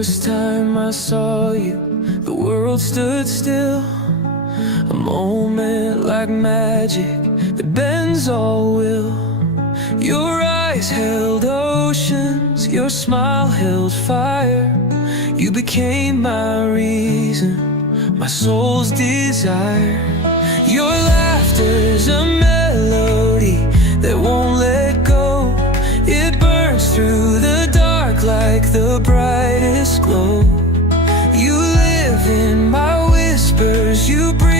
first time I saw you, the world stood still. A moment like magic that bends all will. Your eyes held oceans, your smile held fire. You became my reason, my soul's desire. Your laughter's a melody that won't let go. It burns through the dark like the brightest glow. You live in my whispers, you breathe